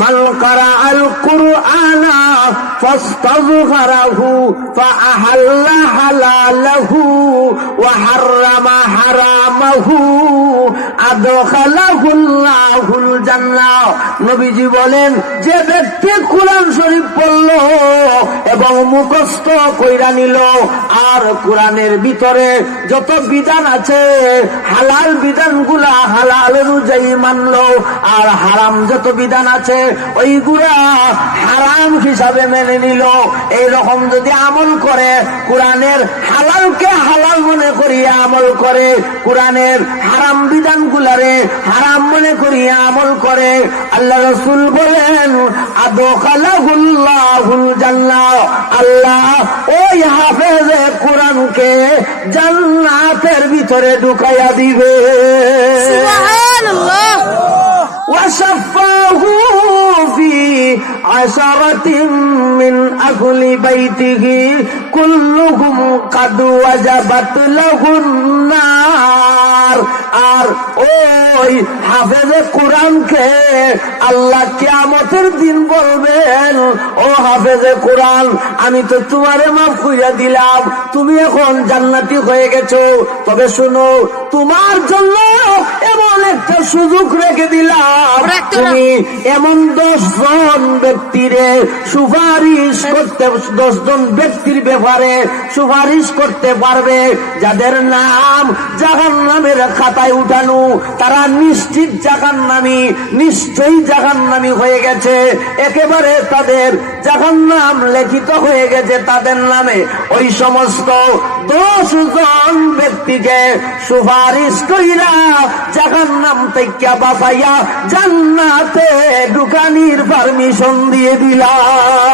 মান ক্বারাআল কুরআনা ফাস্তাযহারাহু ফাআহাল্লা হালালাহু ওয়া হাররামা হারামাহু আদখালাহুল্লাহুল জান্নাহ। নবীজি বলেন, যে ব্যক্তি কোরআন শরীফ পড়ল এবং মুখস্থ কইরা নিল আর কোরআনের ভিতরে যত বিধান আছে হালাল বিধানগুলা হালাল অনুযায়ী মানলো আর হারাম যত বিধান আছে ওইগুলা হারাম হিসাবে মেনে নিল, এইরকম যদি আমল করে, কোরআনের হালালকে হালাল মনে করিয়া আমল করে, কোরআনের হারাম বিধানগুলারে হারাম মনে করিয়া আমল করে, আল্লাহ রাসূল বলেন আদখালাহুল্লাহুল জান্নাহ, আল্লাহ ওই হাফেজে কোরআনকে জান্নাতের ভিতরে ঢুকাইয়া দিবে। সুবহানাল্লাহ। وشفاه في 10 من أهل بيته كلهم قد وجبت له النار। আর ওই হাফেজে কোরআনকে আল্লাহ কিয়ামতের দিন বলবেন, ও হাফেজে কোরআন, আমি তো তোমারে মাফ কইরা দিলাম, তুমি এখন জান্নাতি হয়ে গেছো, তবে শুনো তোমার জন্য এমন একটা সুযোগ রেখে দিলাম, তুমি এমন 10 জন ব্যক্তিরে সুপারিশ করতে, 10 জন ব্যক্তির ব্যাপারে সুপারিশ করতে পারবে যাদের নাম জাহান্নামের খাতায় উঠানো, তারা নিশ্চিত জাহান্নামী, নিশ্চয়ই জাহান্নামী হয়ে গেছে, একেবারে তাদের জাহান্নাম লিখিত হয়ে গেছে তাদের নামে। ওই সমস্ত 10 জন ব্যক্তিকে সুপারিশ কইরা জাহান্নাম থেকে বাঁচাইয়া জান্নাতে ঢুকানির পারমিশন দিয়ে দিলাম।